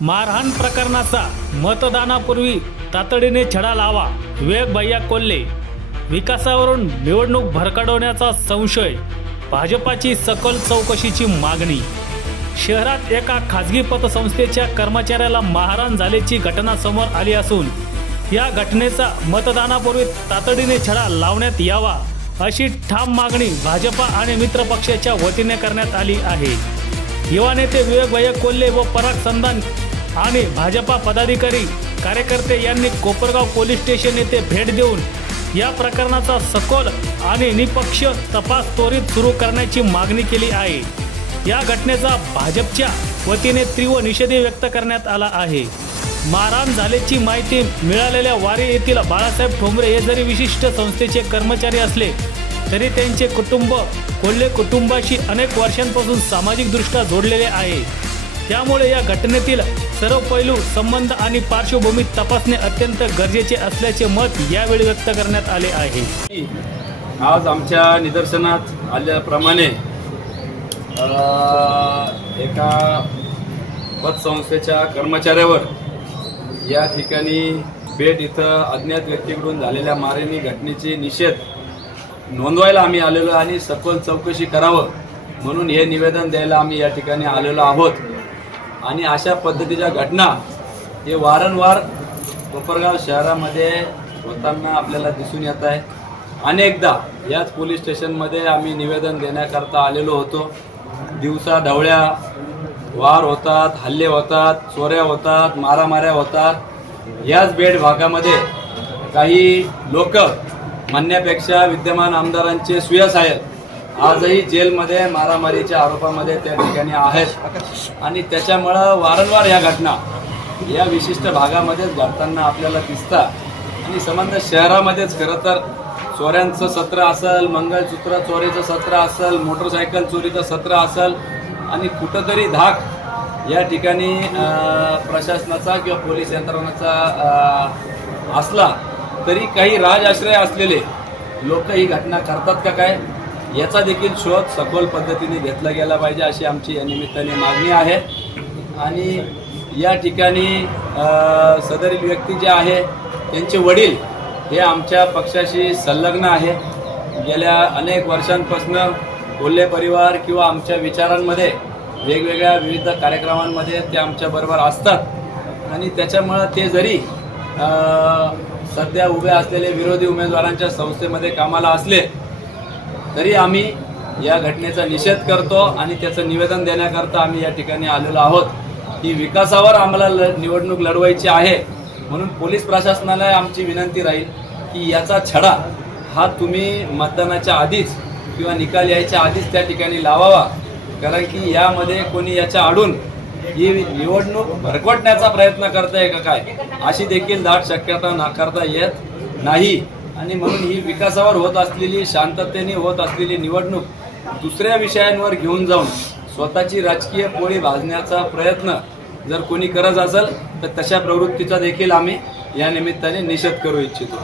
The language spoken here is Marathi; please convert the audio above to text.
मारहाण प्रकरणाचा मतदानापूर्वी तातडीने छडा लावा. विवेक भैया कोल्हे. विकासावरून निवडणूक भरकटवण्याचा संशय. भाजपाची सखोल चौकशीची मागणी. शहरात एका खाजगी पतसंस्थेच्या कर्मचाऱ्याला मारहाण झाल्याची घटना समोर आली असून या घटनेचा मतदानापूर्वी तातडीने छडा लावण्यात यावा अशी ठाम मागणी भाजपा आणि मित्र पक्षाच्या वतीने करण्यात आली आहे. युवा नेते विवेक भैया कोल्हे व पराग संधान आणि भाजपा पदाधिकारी कार्यकर्ते यांनी कोपरगाव पोलीस स्टेशन येथे भेट देऊन या प्रकरणाचा सखोल आणि निष्पक्ष तपास त्वरित सुरू करण्याची मागणी केली आहे. या घटनेचा भाजपच्या वतीने तीव्र निषेध व्यक्त करण्यात आला आहे. मारहाण झाल्याची माहिती मिळालेल्या वारे येथील बाळासाहेब ठोंबरे हे जरी विशिष्ट संस्थेचे कर्मचारी असले तरी त्यांचे कुटुंब कोल्हे कुटुंबाशी अनेक वर्षांपासून सामाजिकदृष्ट्या जोडलेले आहे. त्यामुळे या घटनेतील सर्व पैलू, संबंध आणि पार्श्वभूमी तपासणे अत्यंत गरजेचे असल्याचे मत यावेळी व्यक्त करण्यात आले आहे. आज आमच्या निदर्शनात आल्याप्रमाणे एका पतसंस्थेच्या कर्मचाऱ्यावर या ठिकाणी पेठ इथं अज्ञात व्यक्तीकडून झालेल्या मारहाणी घटनेची निषेध नोंदवायला आम्ही आलेलो आणि सखोल चौकशी करावं म्हणून हे निवेदन द्यायला आम्ही या ठिकाणी आलेलो आहोत. आणि अशा पद्धतीच्या घटना हे वारंवार कोपरगाव शहरामध्ये होताना आपल्याला दिसून येत आहे. अनेकदा याच पोलीस स्टेशनमध्ये आम्ही निवेदन देण्याकरता आलेलो होतो. दिवसा ढवळ्या वार होतात, हल्ले होतात, चोऱ्या होतात, मारामाऱ्या होतात. याच बेड भागामध्ये काही लोक म्हणण्यापेक्षा विद्यमान आमदारांचे सुयस आहेत. आजही जेलमध्ये मारामारीच्या आरोपामध्ये त्या ठिकाणी आहेत आणि त्याच्यामुळं वारंवार या घटना या विशिष्ट भागामध्येच घडताना आपल्याला दिसतात. आणि संबंध शहरामध्येच खरं तर चोऱ्यांचं सत्र असेल, मंगळसूत्र चोरीचं सत्र असेल, मोटरसायकल चोरीचं सत्र असेल आणि कुठंतरी धाक या ठिकाणी प्रशासनाचा किंवा पोलीस यंत्रणाचा असला तरी काही राजआश्रय असलेले लोक ही घटना करतात का काय याचा देखील शोध सखोल पद्धतीने घेतला गेला पाहिजे अशी आमची या निमित्ताने मागणी आहे. आणि या ठिकाणी सदरील व्यक्ती जे आहे त्यांचे वडील हे आमच्या पक्षाशी संलग्न आहे. गेल्या अनेक वर्षांपासून कोल्हे परिवार किंवा आमच्या विचारांमध्ये वेगवेगळ्या विविध कार्यक्रमांमध्ये ते आमच्याबरोबर असतात आणि त्याच्यामुळं ते जरी सध्या उभे असलेले विरोधी उमेदवारांच्या संस्थेमध्ये कामाला असले तरी आम्ही या घटनेचा निषेध करतो आणि त्याचं निवेदन देण्याकरता आम्ही या ठिकाणी आलेलो आहोत. ही विकासावर आम्हाला निवडणूक लढवायची आहे म्हणून पोलीस प्रशासनाला आमची विनंती राहील की याचा छडा हा तुम्ही मतदानाच्या आधीच किंवा निकाल यायच्या आधीच त्या ठिकाणी लावावा. कारण की यामध्ये कोणी याच्या आडून ही निवडणूक भरकटण्याचा प्रयत्न करताय का काय अशी देखील दाट शक्यता नाकारता येत नाही. आणि म्हणून ही विकासावर होत असलेली, शांततेने होत असलेली निवडणूक दुसऱ्या विषयांवर घेऊन जाऊन स्वतःची राजकीय पोळी भाजण्याचा प्रयत्न जर कोणी करत असेल तर तशा प्रवृत्तीचा देखील आम्ही या निमित्ताने निषेध करू इच्छितो.